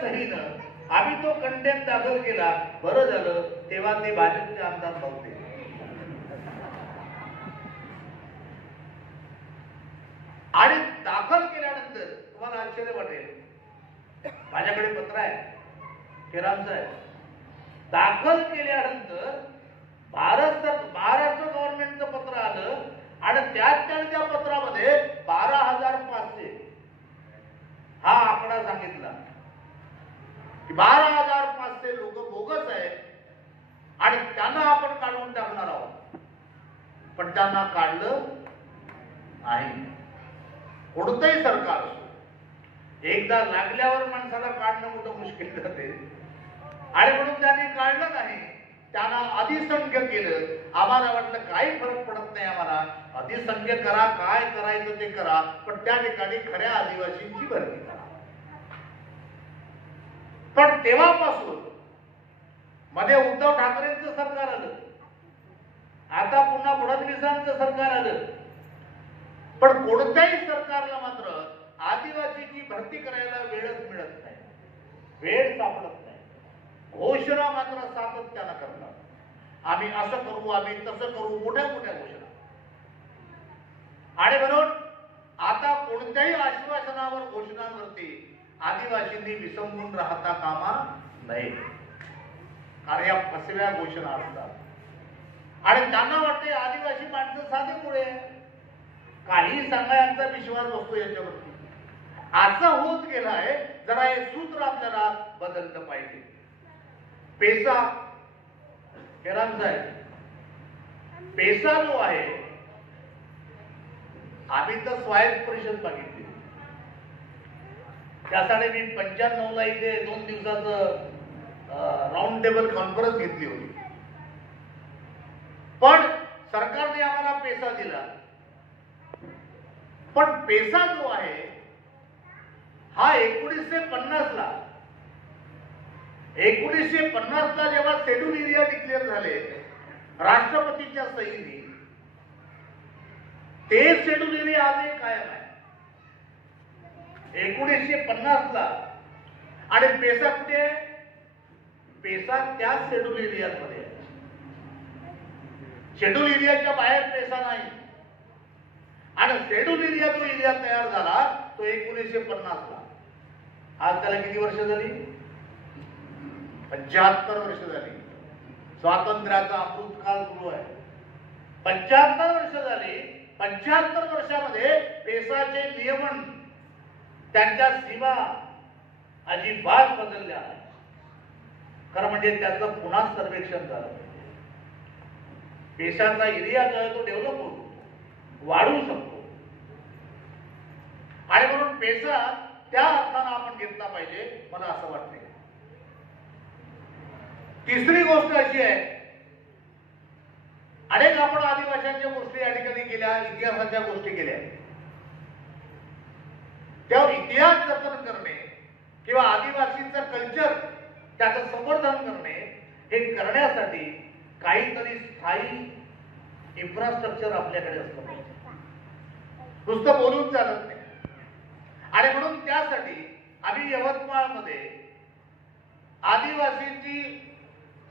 सहीनं आम्ही तो कंटेम दाखल केला. बरं झालं तेव्हा ते भाजपचे आमदार नव्हते. आणि दाखल केल्यानंतर तुम्हाला आश्चर्य वाटेल, माझ्याकडे पत्र आहे केराम साहेब, दाखल केल्यानंतर महाराष्ट्र गव्हर्नमेंटचं पत्र आलं आणि त्या पत्रामध्ये 12,500 हा आकडा सांगितला की 12,500 लोक बोगस आहेत आणि त्यांना आपण काढून टाकणार आहोत. पण त्यांना काढलं नाही. कोणतंही सरकार असो, एकदा लागल्यावर माणसाला काढणं मोठं मुश्किल जाते आणि म्हणून त्यांनी काढलं नाही. त्यांना अधिसंख्य केलं. आम्हाला वाटलं काही फरक पडत नाही, आम्हाला अधिसंख्य करा, काय करायचं ते करा, पण त्या ठिकाणी खऱ्या आदिवासींची भरती करा. पण तेव्हापासून मध्ये उद्धव ठाकरेंचं सरकार आलं, आता पुन्हा फडणवीसांचं सरकार आलं, पण कोणत्याही सरकारला मात्र आदिवासीची भरती करायला वेळच मिळत नाही, वेळ सापडत नाही. घोषणा मात्र सातत्यानं करतात. आम्ही असं करू, आम्ही तसं करू, मोठ्या मोठ्या घोषणा. आणि म्हणून आता कोणत्याही आश्वासनावर, घोषणांवरती आदिवासींनी विसंबून राहता कामा नये. कारण या फसव्या घोषणा असतात आणि त्यांना वाटते आदिवासी माणसं साधे पुढे काही सांगायचा विश्वास बसतो याच्यावरती. असं होत गेला आहे. जरा हे सूत्र आपल्याला बदललं पाहिजे. पेसा केराम साहेब, पेसा जो आहे, आम्ही तर स्वायत्त परिषद मागितली. त्यासाठी मी 95ला इथे 2 दिवसाचं राऊंड टेबल कॉन्फरन्स घेतली होती. पण सरकारने आम्हाला पेसा दिला. पण पेसा जो आहे हा 1950ला जेव्हा शेड्यूल एरिया डिक्लेअर झाले राष्ट्रपतीच्या सहीने, ते शेड्यूल एरिया आजही कायम आहे. 1950ला. आणि पेसा कुठे आहे? पेसा त्या शेड्यूल एरियामध्ये आहे. शेड्यूल एरियाच्या बाहेर पेसा नाही. आणि शेड्यूल एरिया जो एरिया तयार झाला तो 1950ला. आज त्याला किती वर्ष झाली? 75 वर्ष झाली. स्वातंत्र्याचा अमृतकाल सुरू आहे. 75 वर्ष झाली. 75 वर्षामध्ये पेसाचे नियमन, त्यांच्या सीमा अजिबात बदलल्या. खरं म्हणजे त्याचं पुन्हा सर्वेक्षण झालं. पेसाचा एरिया जो आहे तो डेव्हलप होतो, वाढू शकतो. आणि म्हणून पेसा त्या अर्थानं आपण घेतला पाहिजे, मला असं वाटते. तिसरी गोष्ट अशी आहे, अनेक आपण आदिवासींच्या गोष्टी या ठिकाणी केल्या, इतिहासाच्या गोष्टी केल्या. तेव्हा इतिहास जतन करणे किंवा आदिवासींचं कल्चर त्याचं संवर्धन करणे, हे करण्यासाठी काहीतरी स्थायी इन्फ्रास्ट्रक्चर आपल्याकडे असतं पाहिजे. नुसतं बोलून चालत नाही. आणि म्हणून त्यासाठी आम्ही यवतमाळमध्ये आदिवासींची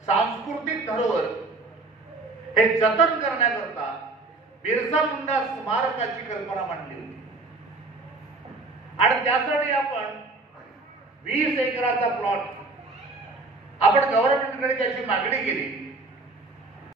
सांस्कृतिक धरोहर हे जतन करण्याकरता बिरसा मुंडा स्मारकाची कल्पना मांडली होती. आणि त्यासाठी आपण 20 एकराचा प्लॉट आपण गव्हर्नमेंटकडे त्याची मागणी केली.